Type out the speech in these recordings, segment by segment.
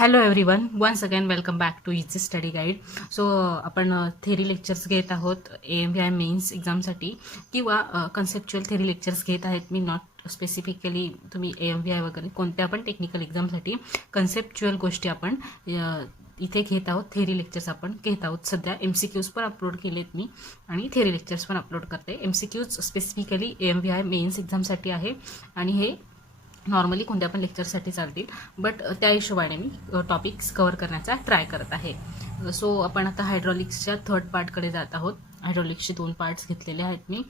Hello everyone, once again welcome back to easy study guide. So आपण theory lectures घेत आहोत AMVI men's एक्झामसाठी किंवा कन्सेप्च्युअल थेरी लेक्चर्स घेत आहेत. मी नॉट स्पेसिफिकली तुम्ही AMVI वगैरे कोणत्या पण टेक्निकल एक्झामसाठी कन्सेप्च्युअल गोष्टी आपण इथे घेत आहोत. थेरी लेक्चर्स आपण घेत आहोत. सध्या MCQs पण अपलोड केलेत मी आणि थेरी लेक्चर्स पण अपलोड करते. MCQs स्पेसिफिकली AMVI मेन्स एक्झामसाठी आहे आणि हे नॉर्मली कोणत्या पण लेक्चरसाठी चालतील, बट त्या हिशोबाने मी टॉपिक्स कव्हर करण्याचा ट्राय करत आहे. सो आपण आता हायड्रॉलिक्सच्या थर्ड पार्टकडे जात आहोत. हायड्रॉलिक्सचे 2 पार्ट्स घेतलेले आहेत मी.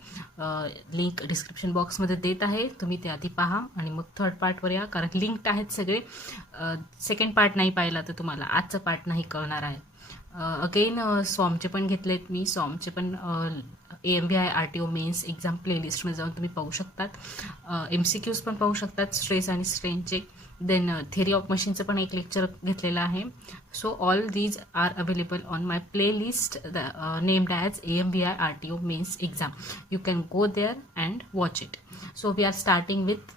लिंक डिस्क्रिप्शन बॉक्समध्ये देत आहे, तुम्ही ते आधी पहा आणि मग थर्ड पार्टवर या, कारण लिंक्ड आहेत सगळे. सेकंड पार्ट नाही पाहिला तर तुम्हाला आजचा पार्ट नाही कळणार आहे. अगेन सॉमचे पण घेतलेत मी. सॉमचे पण AMVI RTO मेन्स एक्झाम प्लेलिस्टमध्ये जाऊन तुम्ही पाहू शकतात. MCQs पण पाहू शकतात, स्ट्रेस आणि स्ट्रेनचे. देन थेरी ऑफ मशीनचं पण एक लेक्चर घेतलेलं आहे. So all these are available on my playlist named as AMVI RTO mains exam. You can go there and watch it. So we are starting with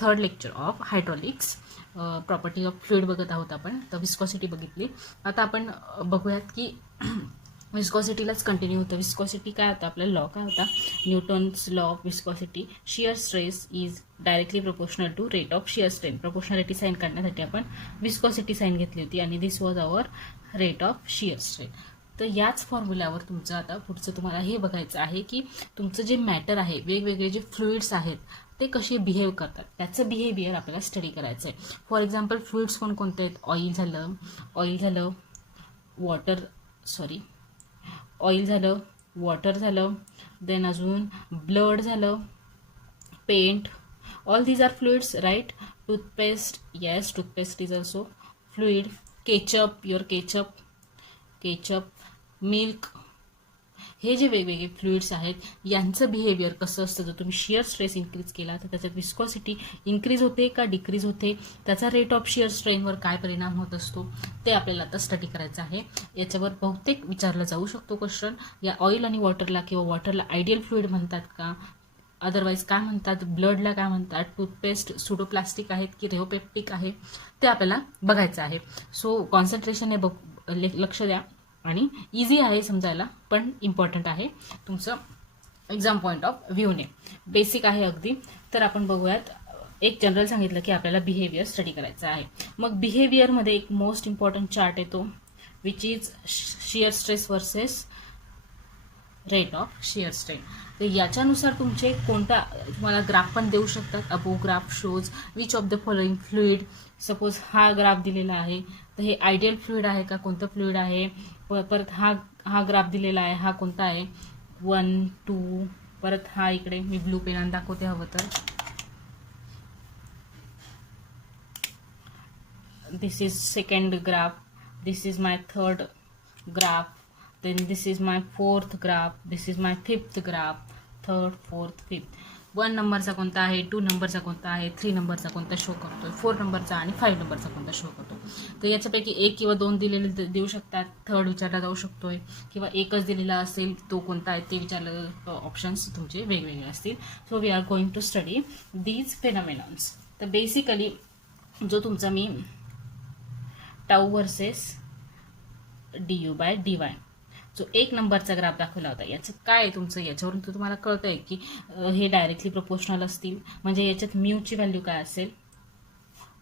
third lecture of hydraulics. Property of fluid बघत आहोत आपण. तर viscosity बघितली. आता आपण बघूयात की विस्कॉसिटीलाच continue होतं. विस्कॉसिटी काय होतं, आपला लॉ काय होता, Newton's law of viscosity. Shear stress is directly proportional to rate of shear strain. Proportionality sign काढण्यासाठी आपण विस्कॉसिटी साईन घेतली होती आणि this was our rate of shear strain. तर याच फॉर्म्युल्यावर तुमचं आता पुढचं तुम्हाला हे बघायचं आहे की तुमचं जे मॅटर आहे, वेगवेगळे जे फ्लुइड्स आहेत ते कसे बिहेव करतात, त्याचं बिहेवियर आपल्याला स्टडी करायचं आहे. फॉर एक्झाम्पल फ्लुइड्स कोणकोणते आहेत, ऑइल झालं, ऑइल झालं, वॉटर झालं, देन अजून ब्लड झालं, paint. All these are fluids, right. Toothpaste, yes, toothpaste is also fluid. Ketchup, milk, हे जे वेगवेगळे फ्लुइड्स आहेत यांचं बिहेवियर कसं असतं. जर तुम्ही शिअर स्ट्रेस इन्क्रीज केला तर त्याच्यात विस्कॉसिटी इन्क्रीज होते का डिक्रीज होते, त्याचा रेट ऑफ शिअर स्ट्रेनवर काय परिणाम होत असतो ते आपल्याला आता स्टडी करायचं आहे. याच्यावर बहुतेक विचारला जाऊ शकतो क्वेश्चन. या ऑइल आणि वॉटरला किंवा वॉटरला आयडियल फ्लुइड म्हणतात का, अदरवाईज काय म्हणतात, ब्लडला काय म्हणतात, टूथपेस्ट सुडोप्लास्टिक आहेत की रेओपेप्टिक आहे, ते आपल्याला बघायचं आहे. सो कॉन्सन्ट्रेशन हे लक्ष द्या आणि इझी आहे समजायला, पण इम्पॉर्टंट आहे तुमचं एक्झाम पॉईंट ऑफ व्ह्यूने. बेसिक आहे अगदी. तर आपण बघूयात. एक जनरल सांगितलं की आपल्याला बिहेवियर स्टडी करायचं आहे. मग बिहेवियरमध्ये एक मोस्ट इम्पॉर्टंट चार्ट येतो, which is shear stress versus rate of shear strain. तर याच्यानुसार तुमचे तुम्हाला ग्राफ पण देऊ शकतात. Above graph shows which of the following fluid. Suppose हा ग्राफ दिलेला आहे, तर हे आयडियल फ्लुइड आहे का, कोणतं फ्लुइड आहे. परत हा ग्राफ दिलेला आहे, हा कोणता आहे, 1, 2. परत हा इकडे मी ब्लू पेनाने दाखवते हवं तर. This is second graph, this is my third graph, then this is my fourth graph, this is my fifth graph, third, fourth, fifth. 1 नंबरचा कोणता आहे, 2 नंबरचा कोणता आहे, 3 नंबरचा कोणता शो करतोय, 4 नंबरचा आणि 5 नंबरचा कोणता शो करतो. तर याच्यापैकी 1 किंवा 2 दिलेले देऊ शकतात, थर्ड विचारला जाऊ शकतोय, किंवा एकच दिलेला असेल तो कोणता आहे ते विचारलं. ऑप्शन्स तुमचे वेगवेगळे असतील. So we are going to study these phenomenons. तर बेसिकली जो तुमचा मी टाऊ वर्सेस du/dy जो 1 नंबरचा ग्राफ दाखवला होता, याचं काय तुमचं, याच्यावरून तुम्हाला कळतंय की हे डायरेक्टली प्रोपोर्शनल असतील. म्हणजे याच्यात म्यूची व्हॅल्यू काय असेल,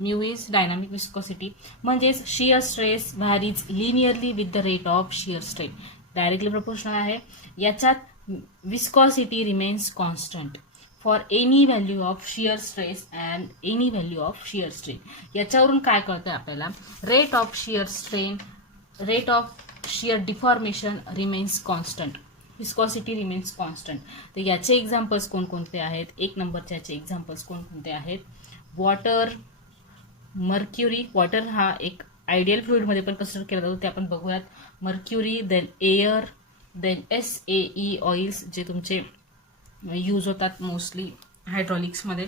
म्यू इज डायनामिक विस्कॉसिटी. म्हणजेच shear stress varies linearly with the rate of shear strain. Directly proportional आहे. याच्यात viscosity remains constant for any value of shear stress and any value of shear strain. याच्यावरून काय कळतंय आपल्याला, rate of shear strain, rate of shear deformation remains constant, viscosity remains constant. तर याचे examples कोणकोणते आहेत, 1 नंबरचे याचे एक्झाम्पल्स कोणकोणते आहेत, वॉटर, मर्क्युरी. वॉटर हा एक आयडियल फ्लुइडमध्ये पण कन्सिडर केला जातो, ते आपण बघूयात. Mercury, then air, then SAE oils जे तुमचे यूज होतात मोस्टली हायड्रॉलिक्समध्ये.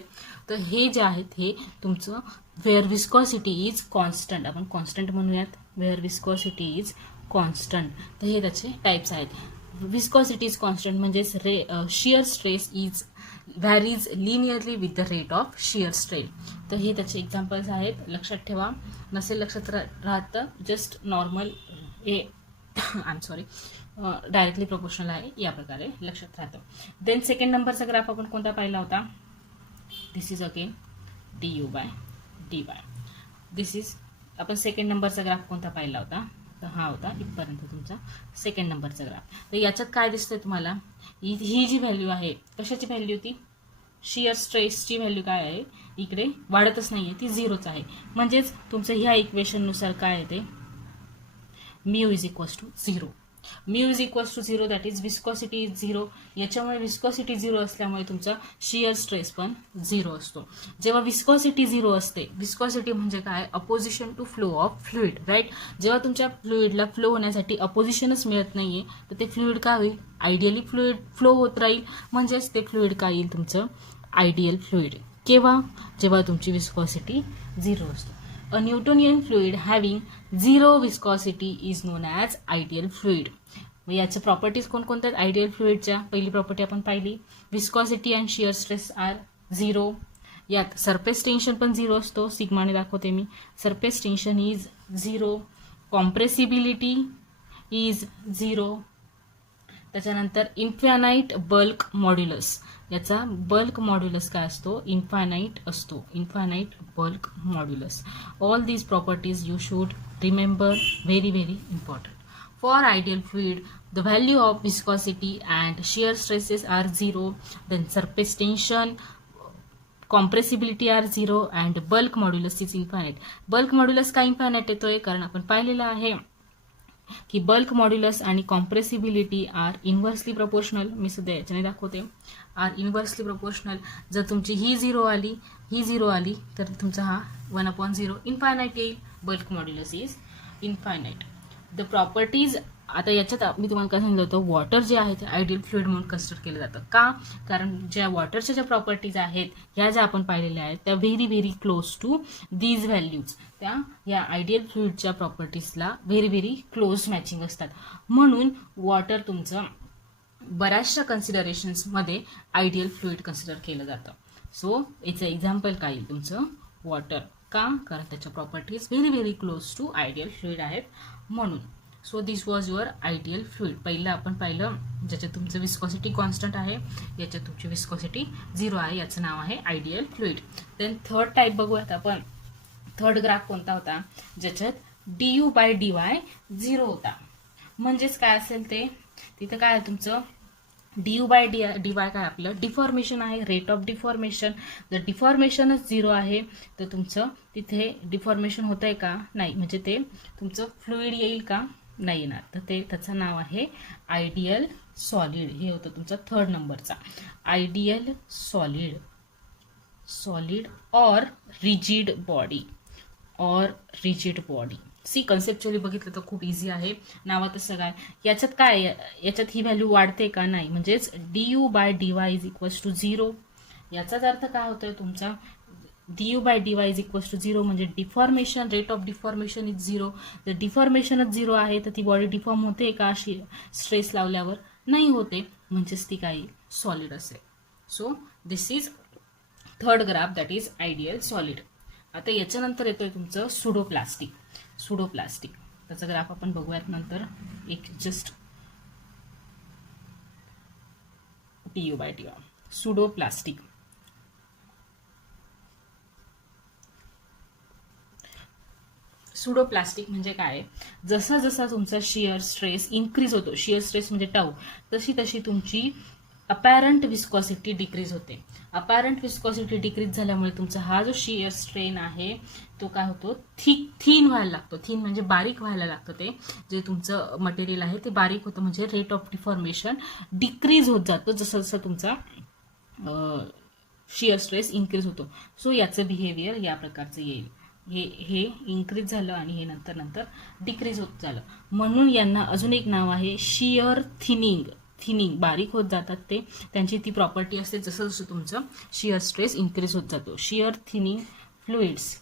तर हे जे आहेत हे तुमचं वेअर विस्कॉसिटी इज कॉन्स्टंट, आपण कॉन्स्टंट म्हणूयात, वेअर विस्कॉसिटी इज कॉन्स्टंट. तर हे त्याचे टाईप्स आहेत. विस्कॉसिटी इज कॉन्स्टंट म्हणजेच shear stress is varies linearly with the rate of shear strain. तर हे त्याचे एक्झाम्पल्स आहेत, लक्षात ठेवा. नसेल लक्षात राहतं जस्ट नॉर्मल हे I am sorry directly proportional आहे, या प्रकारे लक्षात राहतं. देन सेकंड नंबरचा ग्राफ आपण कोणता पाहिला होता? This is again du/dy. This is आपण सेकंड नंबरचा ग्राफ कोणता पाहिला होता? तर हा होता इथपर्यंत तुमचा सेकंड नंबरचा ग्राफ. तर याच्यात काय दिसतंय तुम्हाला? ही जी व्हॅल्यू आहे कशाची व्हॅल्यू होती? शिअर स्ट्रेसची व्हॅल्यू काय आहे? इकडे वाढतच नाहीये, ती झिरोच आहे. म्हणजेच तुमचं ह्या इक्वेशननुसार काय येते? Mu is equals to zero. Mu is equals to zero, that is viscosity is zero. याच्यामुळे विस्कॉसिटी झिरो असल्यामुळे तुमचा शिअर स्ट्रेस पण झिरो असतो. जेव्हा विस्कॉसिटी झिरो असते, विस्कॉसिटी म्हणजे काय? Opposition to flow of fluid, right. जेव्हा तुमच्या फ्लुइडला फ्लो होण्यासाठी अपोजिशनच मिळत नाहीये, तर ते फ्लुइड काय होईल? आयडियली फ्लुइड फ्लो होत राहील. म्हणजेच ते फ्लुइड काय येईल? तुमचं आयडियल फ्लुइड. केव्हा? जेव्हा तुमची विस्कॉसिटी झिरो असतो. A Newtonian fluid having zero viscosity is known as ideal fluid. मग याच्या प्रॉपर्टीज कोणकोणत्या आहेत आयडियल फ्लुइडच्या? पहिली प्रॉपर्टी आपण पाहिली, viscosity and shear stress are zero. यात सरफेस टेन्शन पण झिरो असतो, सिग्माने दाखवते मी. Surface tension is zero. Compressibility is zero. त्याच्यानंतर इन्फायनाइट बल्क मॉड्युलस, याचा बल्क मॉड्युलस काय असतो? इन्फायनाइट असतो. Infinite bulk modulus. All these properties you should remember, very very important. For ideal fluid the value of viscosity and shear stresses are zero. Then surface tension, compressibility are zero and bulk modulus is infinite. Bulk modulus का infinite येतोय? कारण आपण पाहिलेलं आहे की bulk modulus आणि compressibility R inversely proportional. मी सध्या याच्याने दाखवते, आर इन्व्हर्सली प्रोपोर्शनल. जर तुमची ही झिरो आली, ही झिरो आली, तर तुमचा हा 1/0 इन्फायनाइट येईल. Bulk modulus is infinite. The properties, आता याच्यात मी तुम्हाला काय सांगितलं होतं, वॉटर जे आहे ते आयडियल फ्लुइड म्हणून कन्सिडर केलं जातं. का? कारण ज्या वॉटरच्या ज्या प्रॉपर्टीज आहेत ह्या ज्या आपण पाहिलेल्या आहेत त्या very very close to these values, त्या या आयडियल फ्लुइडच्या प्रॉपर्टीजला व्हेरी व्हेरी क्लोज मॅचिंग असतात. म्हणून वॉटर तुमचं बऱ्याचशा कन्सिडरेशन्समध्ये आयडियल फ्लुइड कन्सिडर केलं जातं. सो याचं एक्झाम्पल काय येईल तुमचं? वॉटर. का? कारण त्याच्या properties very very close to ideal fluid आहेत म्हणून. So this was your ideal fluid. पहिलं आपण पाहिलं ज्याच्यात तुमचं विस्कॉसिटी कॉन्स्टंट आहे, याच्यात तुमची विस्कॉसिटी झिरो आहे, याचं नाव आहे ideal fluid. Then third type बघूयात आपण. थर्ड ग्राफ कोणता होता? ज्याच्यात du/dy झिरो होता. म्हणजेच काय असेल ते? तिथं काय आहे तुमचं? du/dy काय आपलं डिफॉर्मेशन आहे, रेट ऑफ डिफॉर्मेशन. जर डिफॉर्मेशनच झिरो आहे तर तुमचं तिथे डिफॉर्मेशन होत आहे का? नाही. म्हणजे ते तुमचं फ्लुइड येईल का? नाही येणार. तर ते त्याचं नाव आहे आयडियल सॉलिड. हे होतं तुमचं थर्ड नंबरचा आयडियल सॉलिड. सॉलिड और रिजिड बॉडी. और रिजिड बॉडी. सी कन्सेप्च्युअली बघितलं तर खूप इझी आहे, नावातच सगळं आहे. याच्यात काय? याच्यात ही व्हॅल्यू वाढते का? नाही. म्हणजेच du/dy is equals to zero. याचाच अर्थ काय होतोय तुमचा? du/dy is equals to zero म्हणजे deformation, rate of deformation is zero. जर डिफॉर्मेशनच झिरो आहे तर ती बॉडी डिफॉर्म होते का स्ट्रेस लावल्यावर? नाही होते. म्हणजेच ती काही सॉलिड असेल. So this is third graph, that is ideal solid. आता याच्यानंतर येतोय तुमचं सुडोप्लास्टिक. सुडोप्लास्टिक त्याचा ग्राफ आपण बघूयात नंतर. एक जस्ट du/dy. सुडोप्लास्टिक. सुडोप्लास्टिक म्हणजे काय? जसा जसा तुमचा शिअर स्ट्रेस इन्क्रीज होतो, शिअर स्ट्रेस म्हणजे टाऊ, तशी तशी तुमची अपॅरंट विस्कॉसिटी डिक्रीज होते. अपॅरंट विस्कॉसिटी डिक्रीज झाल्यामुळे तुमचा हा जो शिअर स्ट्रेन आहे तो काय होतो? थिन व्हायला लागतो. थिन म्हणजे बारीक व्हायला लागतं. ते जे तुमचं मटेरियल आहे ते बारीक होतं. म्हणजे रेट ऑफ डिफॉर्मेशन डिक्रीज होत जातो जसं जसं तुमचा शिअर स्ट्रेस इन्क्रीज होतो. सो याचं बिहेवियर या प्रकारचं येईल. हे इन्क्रीज झालं आणि हे नंतर नंतर डिक्रीज होत झालं. म्हणून यांना अजून एक नाव आहे शिअर थिनिंग. थिनिंग बारीक होत जातात ते, त्यांची ती प्रॉपर्टी असते जसं जसं तुमचं शिअर स्ट्रेस इन्क्रीज होत जातो. शिअर थिनिंग फ्लुइड्स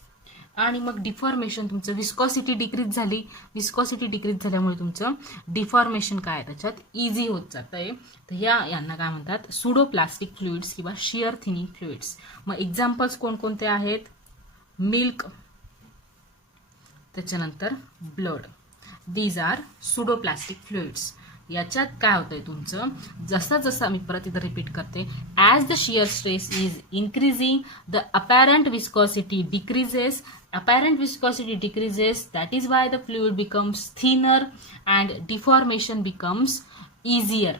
आणि मग डिफॉर्मेशन तुमचं विस्कॉसिटी डिक्रीज झाली. विस्कॉसिटी डिक्रीज झाल्यामुळे तुमचं डिफॉर्मेशन काय त्याच्यात इझी होत जातंय. तर यांना काय म्हणतात सुडोप्लास्टिक फ्लुइड्स किंवा शियर थिनिंग फ्लुइड्स. मग एक्झाम्पल्स कोणकोणते आहेत? मिल्क, त्याच्यानंतर blood. These are pseudoplastic fluids. याच्यात काय होतंय तुमचं, जसं जसं मी परत इथं रिपीट करते, as the shear stress is increasing the apparent viscosity decreases. Apparent viscosity decreases, that is why the fluid becomes thinner and deformation becomes easier.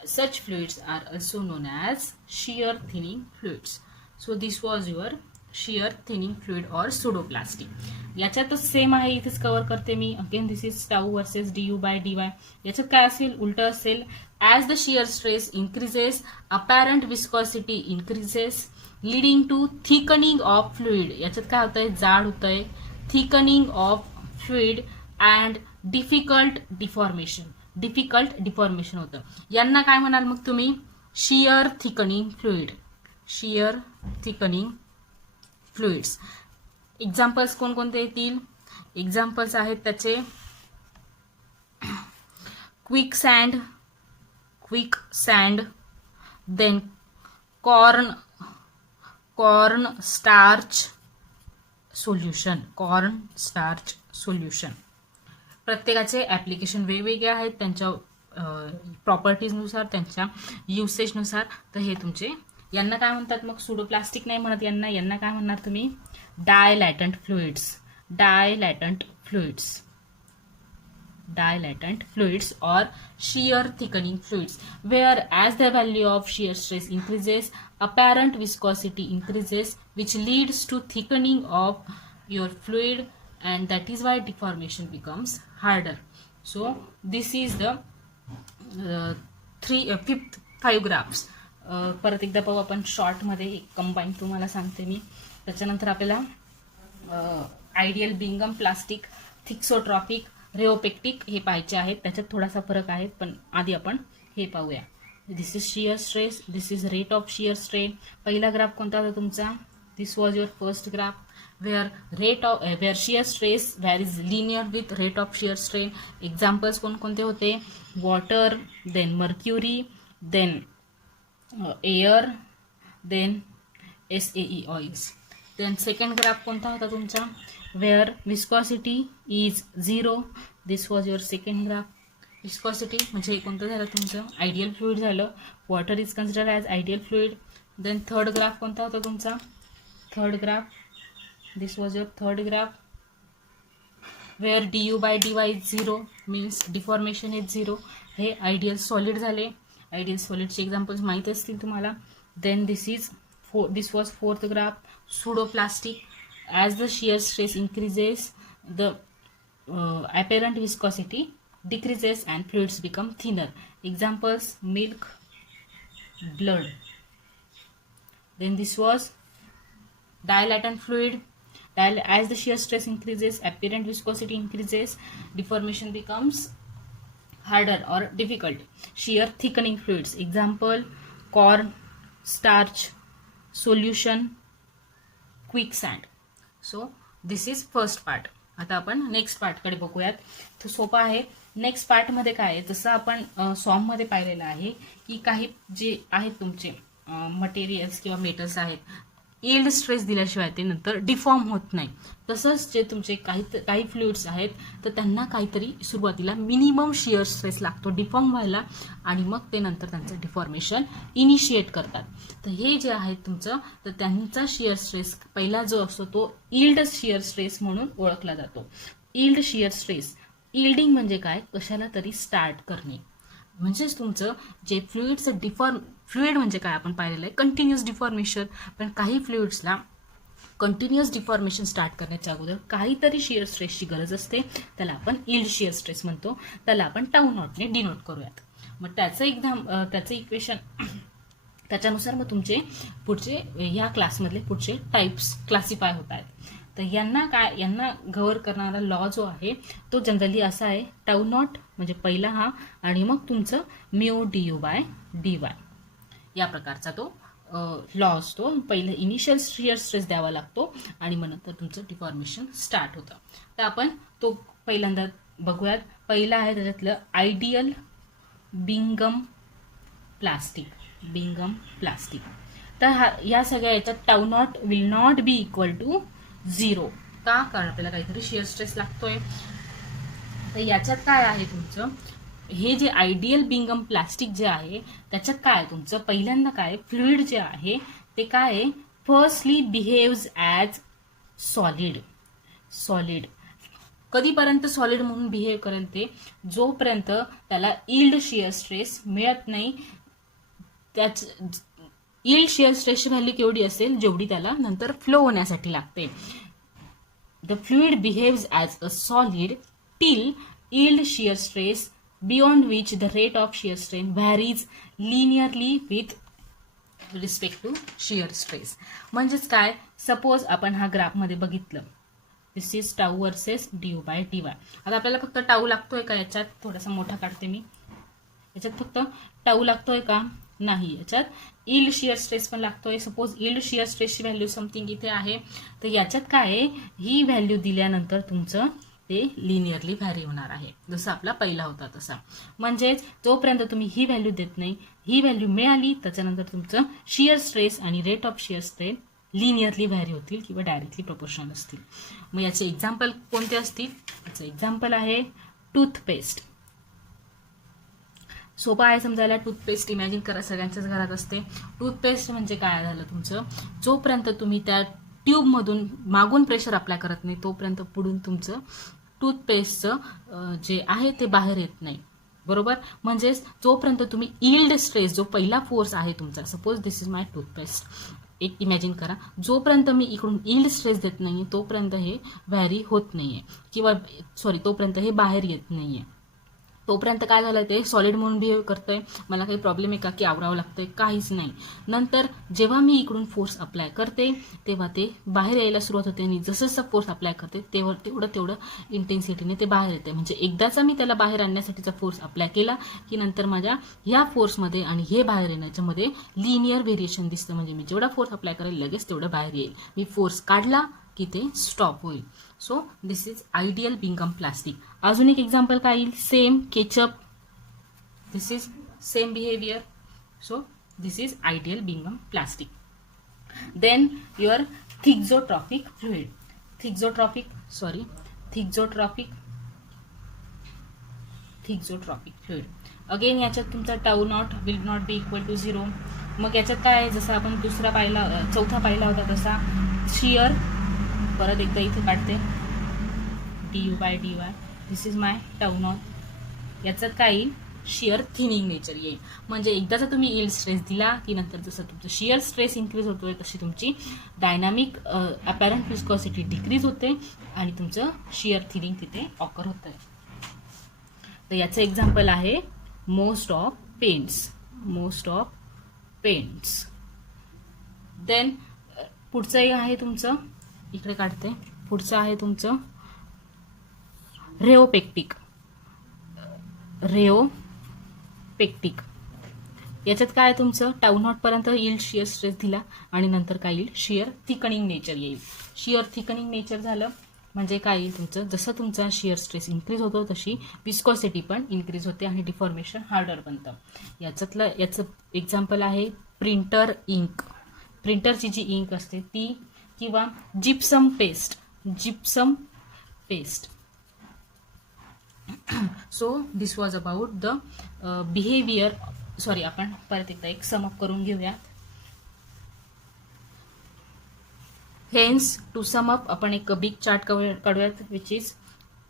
Such fluids are also known as shear thinning fluids. So this was your shear thinning fluid or pseudoplastic. याच्यातच same आहे, इथेच cover करते मी. Again this is tau versus du by dy. याच्यात काय असेल, उलट असेल. As the shear stress increases, apparent viscosity increases, leading to thickening of fluid. याच्यात काय होतंय, जाड होतंय, thickening of fluid and difficult deformation. Difficult deformation होतं. यांना काय म्हणाल मग तुम्ही? Shear thickening fluid. Shear thickening fluids. Examples कोणकोणते येतील? एक्झाम्पल्स आहेत त्याचे quick sand, then corn starch solution. Corn starch solution. प्रत्येकाचे ॲप्लिकेशन वेगवेगळे आहेत त्यांच्या प्रॉपर्टीजनुसार, त्यांच्या युसेजनुसार. तर हे तुमचे यांना काय म्हणतात मग? सुडोप्लास्टिक नाही म्हणत यांना काय म्हणणार तुम्ही? डायलॅटंट fluids. डायलॅटंट fluids or shear thickening fluids, where as the value of shear stress increases, apparent viscosity increases, which leads to thickening of your fluid, and that is why deformation becomes harder. So this is the fifth 5 graphs. परत एकदा पाहू आपण short मध्ये, combine तुम्हाला सांगते मी. त्याच्यानंतर आपल्याला ideal Bingham plastic, thixotropic, रेओपेक्टिक हे पाहायचे आहेत. त्याच्यात थोडासा फरक आहे, पण आधी आपण हे पाहूया. This is shear stress, this is rate of shear strain. पहिला ग्राफ कोणता होता तुमचा? This was your first graph, where shear stress varies linear with rate of shear strain. Examples कोणकोणते होते? Water, then mercury, then air, then SAE oils. Then second graph कोणता होता तुमचा? Where viscosity is 0. This was your second graph. Viscosity म्हणजे कोणतं झालं तुमचं? Ideal fluid झालं. Water is consider as ideal fluid. Then third graph कोणता होता तुमचा? Third graph, this was your third graph, where du by dy is 0 means deformation is 0. हे ideal solid झाले. आयडियल सॉलिडचे एक्झाम्पल्स माहीत असतील तुम्हाला. Then this was fourth graph, pseudoplastic. As the shear stress increases, the apparent viscosity decreases and fluids become thinner. Examples: milk, blood. Then this was dilatant fluid. As the shear stress increases, apparent viscosity increases, deformation becomes harder or difficult. Shear thickening fluids. Example: corn starch solution, quicksand. So this is first part. आता आपण next पार्टकडे बघूयात. तो सोपा आहे. Next पार्टमध्ये काय आहे, जसं आपण सॉममध्ये पाहिलेलं आहे की काही जे आहेत तुमचे मटेरियल्स किंवा मेटल्स आहेत, यील्ड स्ट्रेस दिल्याशिवाय ते नंतर डिफॉर्म होत नाही. तसंच जे तुमचे काही फ्लुइड्स आहेत तर त्यांना काहीतरी सुरुवातीला मिनिमम शियर स्ट्रेस लागतो डिफॉर्म व्हायला, आणि मग ते नंतर त्यांचं डिफॉर्मेशन इनिशिएट करतात. तर हे जे आहेत तुमचं, तर त्यांचा शियर स्ट्रेस पहिला जो असतो तो यील्ड शियर स्ट्रेस म्हणून ओळखला जातो. Yield shear stress. यील्डिंग म्हणजे काय? कशाला तरी स्टार्ट करणे. म्हणजेच तुमचं जे फ्लुइडचं फ्लुइड म्हणजे काय आपण पाहिलेलं आहे कंटिन्युअस डिफॉर्मेशन. पण काही फ्लुइड्सला कंटिन्युअस डिफॉर्मेशन स्टार्ट करण्याच्या अगोदर काहीतरी शियर स्ट्रेसची गरज असते. त्याला आपण यील्ड शियर स्ट्रेस म्हणतो. त्याला आपण टाऊ नॉटने डिनोट करूयात. मग त्याचं इक्वेशन त्याच्यानुसार मग तुमचे पुढचे ह्या क्लासमधले पुढचे टाईप्स क्लासिफाय होत आहेत. तर यांना गव्हर करणारा लॉ जो आहे तो जनरली असा आहे, टाऊ नॉट म्हणजे पहिला हा, आणि मग तुमचं म्यू du by dy या प्रकारचा तो लॉ असतो. पहिले इनिशियल शिअर स्ट्रेस द्यावा लागतो आणि मग नंतर तुमचं डिफॉर्मेशन स्टार्ट होतं. तर आपण तो पहिल्यांदा बघूयात. पहिला आहे त्याच्यातलं आयडियल बिंगम प्लास्टिक. तर या सगळ्या याच्यात tau not will not be equal to 0. का? कारण आपल्याला काहीतरी शिअर स्ट्रेस लागतोय. तर याच्यात काय आहे तुमचं, हे जे आयडियल बिंगम प्लास्टिक जे आहे त्याच्यात काय तुमचं पहिल्यांदा काय फ्लुइड जे आहे ते काय फर्स्टली बिहेव्स ॲज सॉलिड. कधीपर्यंत सॉलिड म्हणून बिहेव करेल ते जोपर्यंत त्याला यील्ड शिअर स्ट्रेस मिळत नाही. त्याच यील्ड शिअर स्ट्रेसची व्हॅल्यू केवढी असेल जेवढी त्याला नंतर फ्लो होण्यासाठी लागते. The fluid behaves as a solid till yield shear stress beyond which the rate of shear strain varies linearly with respect to shear stress. म्हणजेच काय, सपोज आपण हा ग्राफमध्ये बघितलं, this is tau versus du by dy. आता आपल्याला फक्त tau लागतोय का? याच्यात थोडासा मोठा काढते मी. याच्यात फक्त टाऊ लागतोय का? नाही. याच्यात यील्ड शिअर स्ट्रेस पण लागतोय. सपोज यील्ड शिअर स्ट्रेसची व्हॅल्यू समथिंग इथे आहे. तर याच्यात काय आहे, ही व्हॅल्यू दिल्यानंतर तुमचं ते लिनियरली व्हॅरी होणार आहे, जसं आपला पहिला होता तसा. म्हणजेच जोपर्यंत तुम्ही ही व्हॅल्यू देत नाही, ही व्हॅल्यू मिळाली त्याच्यानंतर तुमचं शिअर स्ट्रेस आणि rate of shear strain linearly vary होतील किंवा डायरेक्टली प्रोपोर्शनल असतील. मग याचे एक्झाम्पल कोणते असतील? याचं एक्झाम्पल आहे टूथपेस्ट. सोपं आहे समजायला. टूथपेस्ट इमॅजिन करा, सगळ्यांच्याच घरात असते. टूथपेस्ट म्हणजे काय झालं तुमचं, जोपर्यंत तुम्ही त्या ट्यूबमधून मागून प्रेशर अप्लाय करत नाही तोपर्यंत पुढून तुमचं टूथपेस्टचं जे आहे ते बाहेर येत नाही. बरोबर? म्हणजेच जोपर्यंत तुम्ही यील्ड स्ट्रेस, जो पहिला फोर्स आहे तुमचा, suppose this is my toothpaste, एक इमॅजिन करा, जोपर्यंत मी इकडून यील्ड स्ट्रेस देत नाहीये तोपर्यंत हे व्हॅरी होत नाहीये किंवा तोपर्यंत हे बाहेर येत नाहीये. तोपर्यंत काय झालं, ते सॉलिड म्हणून बिहेव करतंय. मला काही प्रॉब्लेम आहे का की आवरावं लागतंय? काहीच नाही. नंतर जेव्हा मी इकडून फोर्स अप्लाय करते तेव्हा ते बाहेर यायला सुरुवात होते आणि जसं फोर्स अप्लाय करते तेव्हा तेवढं इंटेन्सिटीने ते बाहेर येते. म्हणजे एकदाचा मी त्याला बाहेर आणण्यासाठीचा फोर्स अप्लाय केला की नंतर माझ्या ह्या फोर्समध्ये आणि हे बाहेर येण्याच्यामध्ये लिनियर व्हेरिएशन दिसतं. म्हणजे मी जेवढा फोर्स अप्लाय करेल लगेच तेवढं बाहेर येईल. मी फोर्स काढला की ते स्टॉप होईल. So this is ideal Bingham plastic. अजून एक एक्झाम्पल काय येईल, same ketchup. This is same behaviour. So this is ideal Bingham plastic. Then your thixotropic fluid. Thixotropic fluid. Again याच्यात तुमचा tau not will not be equal to 0. मग याच्यात काय आहे, जसं आपण चौथा पाहिला होता तसा शिअर. परत एकदा इथे काढते, du by dy. This is my tau not. याच्यात काय येईल, शिअर थिनिंग नेचर येईल. म्हणजे एकदाचा तुम्ही यील्ड स्ट्रेस दिला की नंतर जसं तुमचं शिअर स्ट्रेस इन्क्रीज होतोय तशी तुमची डायनामिक अपॅरंट विस्कॉसिटी डिक्रीज होते आणि तुमचं शिअर थिनिंग तिथे ऑकर होतंय. तर याचं एक्झाम्पल आहे मोस्ट ऑफ पेंट्स. देन पुढचं आहे तुमचं, इकडे काढते, पुढचं आहे तुमचं रेओपेक्टिक. याच्यात काय तुमचं टाऊ नॉट पर्यंत यील्ड शिअर स्ट्रेस दिला आणि नंतर काय येईल, शिअर थिकनिंग नेचर येईल. शिअर थिकनिंग नेचर झालं म्हणजे काय येईल तुमचं, जसं तुमचा शिअर स्ट्रेस इन्क्रीज होतो तशी विस्कॉसिटी पण इन्क्रीज होते आणि डिफॉर्मेशन हार्डर बनतं. याचं एक्झाम्पल आहे प्रिंटर इंक. प्रिंटरची जी इंक असते ती किंवा gypsum paste. So this was about the behaviour. आपण परत एकदा एक समअप करून घेऊया. हेन्स टू सम अप आपण एक बिग चार्ट काढूयात which is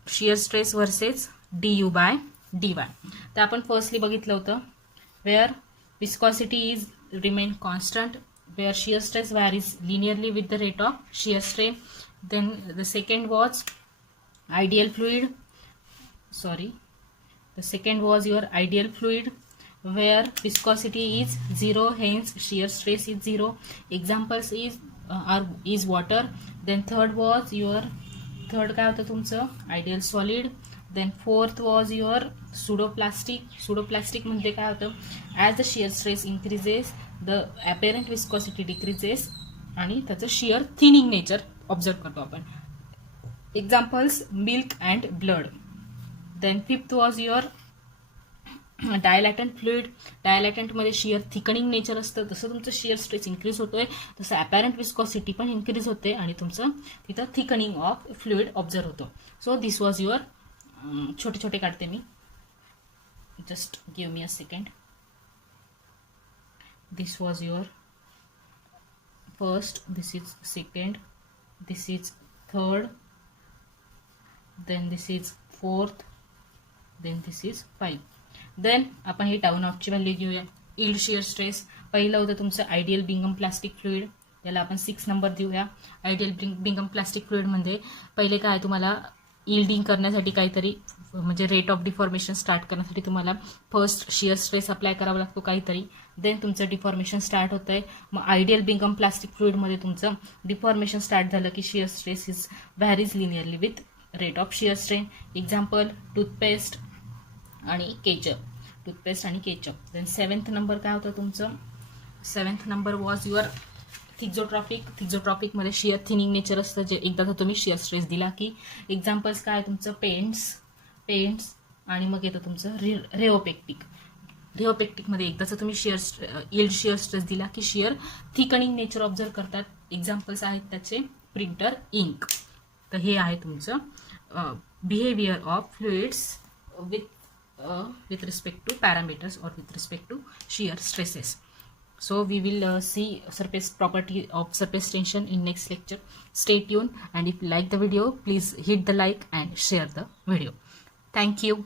shear stress versus du by dy. तर आपण फर्स्टली बघितलं होतं where viscosity is remain constant, where shear stress varies linearly with the rate of shear strain. Then the second was your ideal fluid where viscosity is 0, hence shear stress is 0. Examples is water. Then third काय होतं तुमचं ideal solid. Then fourth was your pseudoplastic. म्हणजे काय होतं, as the shear stress increases the apparent viscosity decreases आणि त्याचं shear thinning nature observe करतो आपण. Examples milk and blood. Then fifth was your dilatant fluid. डायलॅटंटमध्ये शिअर थिकनिंग नेचर असतं. जसं तुमचं शिअर स्ट्रेस इन्क्रीज होतोय तसं ॲपॅरंट विस्कॉसिटी पण इन्क्रीज होते आणि तुमचं तिथं थिकनिंग ऑफ फ्लुइड ऑब्झर्व होतो. सो दिस वॉज युअर, छोटे छोटे काढते मी, just give me a second. This was your first, this is second, this is third, then this is fourth, then this is 5. देन आपण ही टाउन आउटची व्हॅल्यू घेऊया. इल्ड शिअर स्ट्रेस पहिलं होतं तुमचं आयडियल बिंगम प्लास्टिक फ्लुइड, याला आपण 6 नंबर देऊया. आयडियल बिंगम प्लास्टिक फ्लुइडमध्ये पहिले काय, तुम्हाला इल्डिंग करण्यासाठी काहीतरी, म्हणजे रेट ऑफ डिफॉर्मेशन स्टार्ट करण्यासाठी तुम्हाला फर्स्ट शिअर स्ट्रेस अप्लाय करावा लागतो काहीतरी. देन तुमचं डिफॉर्मेशन स्टार्ट होतं आहे. मग आयडियल बिंगम प्लास्टिक फ्लुइडमध्ये तुमचं डिफॉर्मेशन स्टार्ट झालं की shear stress is varies linearly with rate of shear strain. Example toothpaste आणि केचप, टूथपेस्ट आणि केचप. देन 7th नंबर काय होतं तुमचं, 7th number was your thixotropic. थिक्झोट्रॉपिकमध्ये शिअर थिनिंग नेचर असतं, जे एकदा तर तुम्ही शिअर स्ट्रेस दिला की. एक्झाम्पल्स काय तुमचं पेंट्स आणि मग येतं तुमचं रेओपेक्टिक. रेओपेक्टिकमध्ये एकदाच तुम्ही इल्ड शिअर स्ट्रेस दिला की शिअर थिकनिंग नेचर ऑब्झर्व करतात. एक्झाम्पल्स आहेत त्याचे प्रिंटर, इंक. तर हे आहे तुमचं behaviour of fluids with respect to parameters or with respect to shear stresses. So we will see surface property of surface tension in next lecture. Stay tuned, and if you like the video, please hit the like and share the video. Thank you.